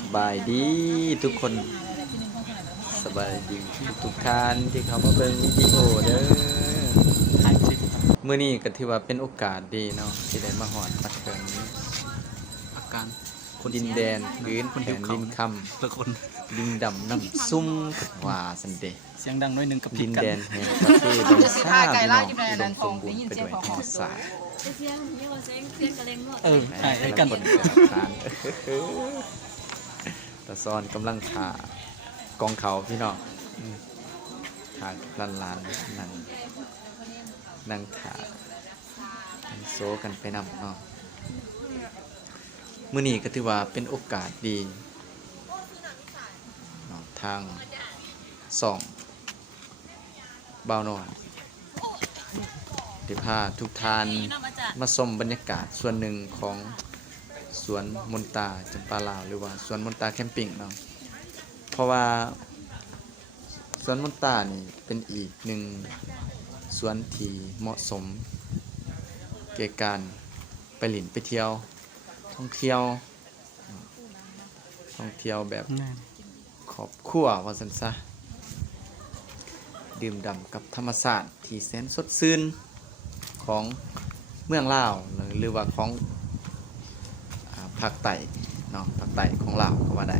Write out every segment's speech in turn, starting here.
สบายดีทุกคนสบายดีทุกท่านที่เขามาเบิ่งวิดีโอเด้อมื้อนี้ก็ถือว่าเป็นโอกาสดีเนาะที่ได้มาฮอดมาถึงอาการคนดินแดนพื้นคนแผ่นหิวเขาดินคละคนำดินดำน้ำซุ่มกับว่าสันเดะเสียงดังน้อยหนึงกับพิ ดิ ษ น กัน แดนแห่งประเทศบริซ่าพี่น้องอุดมสมบูรณ์ไปด้วยธรรมศาสตร์ใช่ให้กัน คนแต่ละทานตะซอนกำลังถ่ากองเขาพี่น้องถ่าล้านนั่งถ่าโซกันไปนำเนาะมื้อนี้ก็ถือว่าเป็นโอกาสดีเนาะทางส่องบ่าวนอนได้พาทุกท่านมาชมบรรยากาศส่วนหนึ่งของสวนมนตาจำปาลาวหรือว่าสวนมนตาแคมปิ้งเนาะเพราะว่าสวนมนตานี่เป็นอีกหนึ่งสวนที่เหมาะสมแก่การไปหลินไปเที่ยวท่องเที่ยวแบบครอบครัวว่าซั่นซะดื่มด่ำกับธรรมชาติที่แสนสดชื่นของเมืองลาวหรือว่าของภาคใต้เนาะภาคใต้ของลาวก็ว่าได้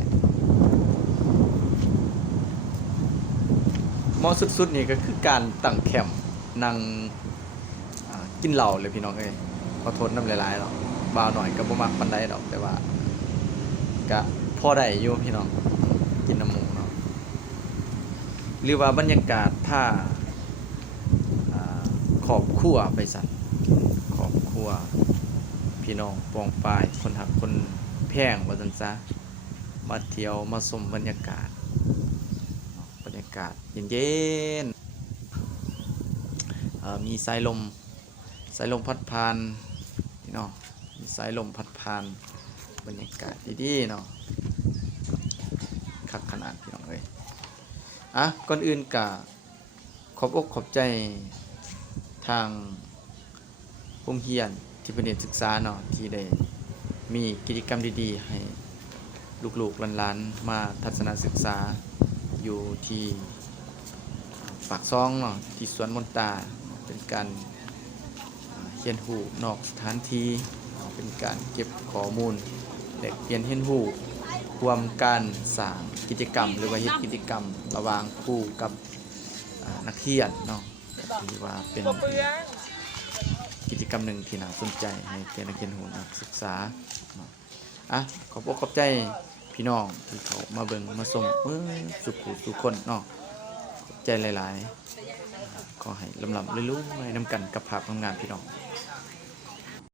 เหมาะสุดๆนี่ก็คือการตั้งแคมป์นั่งกินเหล้าเลยพี่น้องเอ้ยขอโทษน้ำหลายๆเนาะบ่าวหน่อยก็บ่มักปานใดดอกแต่ว่าก็พอได้อยู่พี่น้องกินน้ำหมูเนาะหรือว่าบรรยากาศผ้าครอบครัวไปสั่นครอบครัวพี่น้องปองปายคนหักคนแพงว่าซั่นซะมาเที่ยวมาชมบรรยากาศเย็นๆมีสายลมพัดผ่านพี่น้องมีสายลมพัดผ่านบรรยากาศดีๆเนาะคักขนาดพี่น้องเอ้ยก่อนอื่นก็ขอบอกขอบใจทางโรงเรียนที่เป็นเรียนศึกษาเนาะที่ได้มีกิจกรรมดีๆให้ลูกๆหลานๆมาทัศนศึกษาอยู่ที่ปากซองเนาะที่สวนมนตาเป็นการเรียนรู้นอกสถานที่เป็นการเก็บข้อมูลแลกเปลี่ยนเรียนรู้รวมการสร้างกิจกรรมหรือว่าเฮ็ดกิจกรรมระหว่างครูกับนักเรียนเนาะถือว่าเป็นกิจกรรมหนึ่งที่น่าสนใจให้แก่นักเรียนนักศึกษาเนาะขอบอกขอบใจพี่น้องที่เขามาเบิ่งมาส่งสุขคนเนาะขอบใจหลายๆขอให้ลำๆรวยๆนำกันกับภาพงามๆพี่น้อง